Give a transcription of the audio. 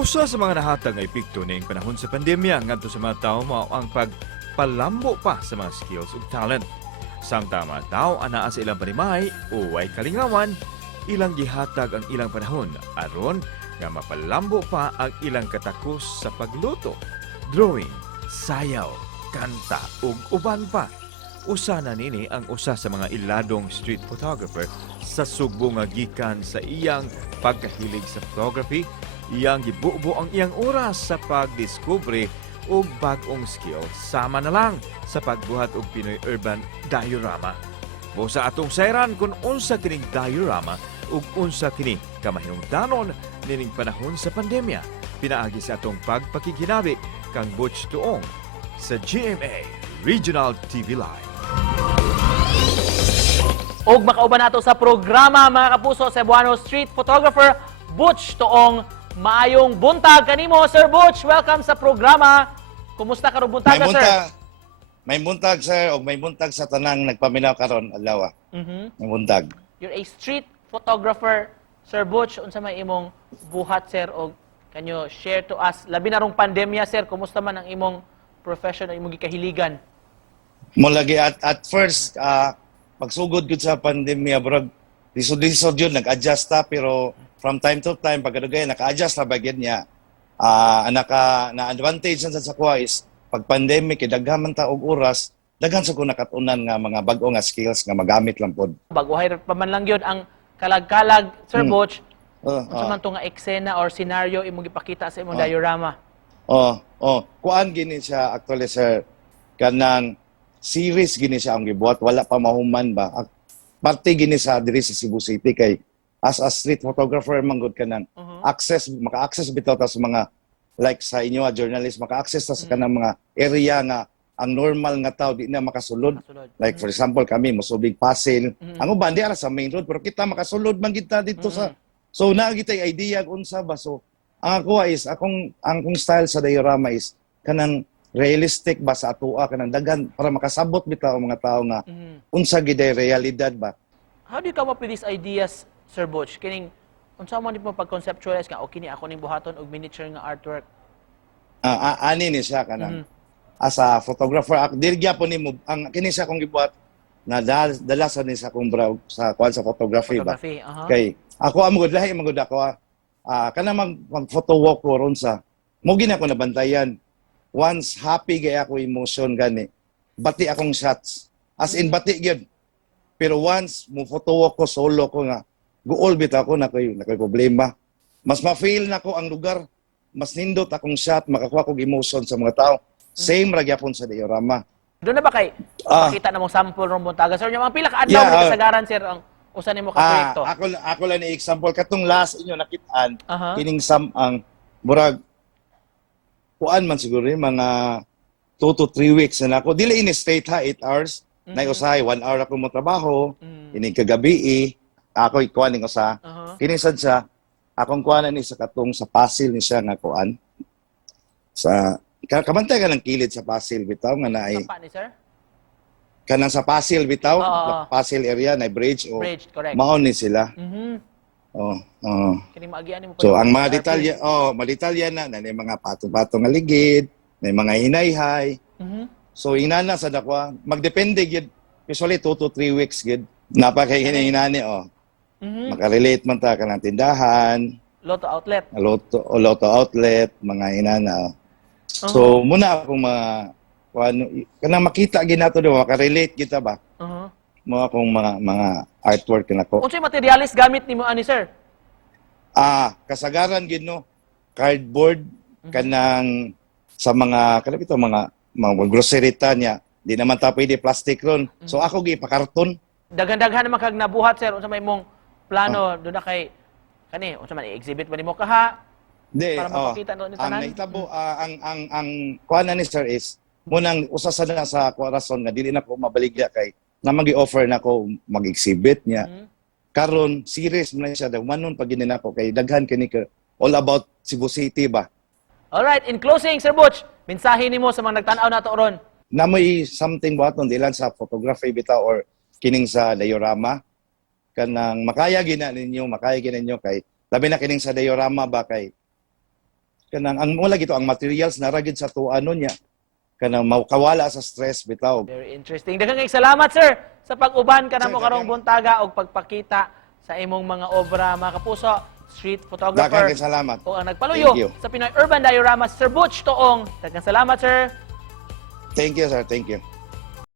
Usa sa mga nahatag nga epekto ning panahon sa pandemya ngadto sa mga tawo mao ang pagpalambo pa sa mga skills ug talent. Samtama tawo anaa sa ilang panimay o way kalingawan, ilang gihatag ang ilang panahon aron nga mapalambo pa ang ilang katakos sa pagluto, drawing, sayaw, kanta ug uban pa. Usa na nini ang usa sa mga iladong street photographer sa Sugbo nga gikan sa iyang pagkahilig sa photography. Iyang gibubo ang iyang oras sa pagdiskubre og bag-ong skill sama na lang sa pagbuhat og Pinoy Urban Diorama. Busa atong sayran kung unsa kining diorama ug unsa kini kamahinungdanon nining panahon sa pandemya. Pinaagi sa atong pagpakikinabi kang Butch Tuong sa GMA Regional TV Live. Og makauban nato sa programa mga kapuso, Cebuano street photographer Butch Tuong. Maayong buntag kanimo, Sir Butch. Welcome sa programa. Kumusta ka ro buntag, sir? May buntag, sir, o may buntag sa tanang nagpaminaw karon adlaw. May buntag. You're a street photographer, Sir Butch. Unsa may imong buhat, sir, og can you share to us labi na rong pandemya, sir, kumusta man ang imong profession o imong gikahiligan? Mo lagi at first pagsugod gud sa pandemya, bro. Lisod-lisod yun, nag-adjust ta, pero from time to time, pagkadugay, naka-adjust na bagyan niya. Na-advantage sa kuha is, pag pandemic, daghaman ta og oras, daghan sa ko nakatunan nga mga bag-o nga skills nga magamit lang pod. Baguhay pa man lang yun ang kalag-kalag, Sir Butch. Unsa man to nga eksena or scenario imong gipakita sa imong diorama? Kuan gini siya actually, sir, kanang series gini siya ang gibuhat, wala pa mahuman ba. Parte gini sa diri sa Cebu City kay as a street photographer manggod ka nang maka-access bitaw ta sa mga like sa inyo journalist, maka-access ta sa kanang mga area nga ang normal nga tao di na makasulod. Like for example kami mosubig Pasil. Ang uban di ara sa main road pero kita makasulod man kita dito sa. So naa kita idea kung unsa ba. So ang ako is akong style sa diorama is kanang realistic ba sa atoa kanang daghan para makasabot bitaw ang mga tao nga unsa gid ay realidad ba. How do you come up with these ideas, Sir Butch? Kining unsa man mo pag-conceptualize nga o kini ako ning buhaton og miniature nga artwork? Ani ni siya kanang as a photographer dili gyapon nimo ang kini siya kong gibuhat na dala sa ni sa kong sa kuan sa photography ba. Kay ako amgod lahi magud ako kanang mag photo walk ko ron sa mo gina ko nabantayan. Once happy gay ako emotion gani bati akong shots as in bati gyud. Pero once mo photo walk ko solo ko nga guol bit ako na koy problema. Mas ma-feel na ko ang lugar, mas nindot akong shot, makakuha kog emotion sa mga tao. Same ra gyapon sa diorama. Doon na ba kay makita na mong sample ron buntaga, sir? Yung mga pila ka adlaw ni kasagaran, sir, ang usa nimo ka proyekto? Ako lang ni example katong last inyo nakit-an kining ang murag kuan man siguro mga 2 to 3 weeks na ako. Dili ini state ha 8 hours. Nay usahay 1 hour ako mo trabaho, ini kagabi ako ikuan ning usa. Kini sad siya akong kuanan ni sa katong sa Pasil ni siya nga kuan. Sa kabantay ka ng kilid sa Pasil bitaw nga naay. Sapa ni sir? Kanang sa Pasil bitaw, Pasil area na bridge o mao ni sila. Kini maagian nimo. So ang mga detalye, maditalya na may mga patong-patong nga ligid, may mga hinayhay. So inana sa dakwa, magdepende gid. Usually 2 to 3 weeks gid. Napakay hinani makarelate man ta kanang tindahan, Lotto outlet. Lotto outlet, mga inana. So muna akong mga kanang makita ginato do makarelate kita ba. Mo akong mga artwork nako. Unsay materialis gamit nimo ani sir? Kasagaran gid no. Cardboard kanang sa mga kanang ito mga grocery ta niya. Di naman ta pwede plastic ron. So ako gi pakarton. Daghan-daghan naman kag nabuhat sir unsa may imong plano do na kay kani unsa man i-exhibit ba nimo kaha? Para mapakita no ni tanan. Ang kuan ni sir is munang usa sa na sa rason nga dili na ko mabaligya kay na magi-offer na ko mag-exhibit niya. Karon series man siya manon pag ginin ako kay daghan kini all about Cebu City ba. All right, in closing Sir Butch, mensahe nimo sa mga nagtan-aw nato ron. Na may something buhaton dilan sa photography bitaw or kining sa diorama kanang makaya gina ninyo kay labi na kining sa diorama ba kay kanang ang mula gito ang materials na ragid sa tuano niya kanang makawala sa stress bitaw. Very interesting. Daghang salamat, sir, sa pag-uban ka na Sir, mo karong daghang- buntaga o pagpakita sa imong mga obra, mga kapuso, street photographer. Daghang salamat. O ang nagpaluyo Thank you. sa Pinoy Urban Diorama, Sir Butch Toong. Daghang salamat, sir. Thank you, sir. Thank you.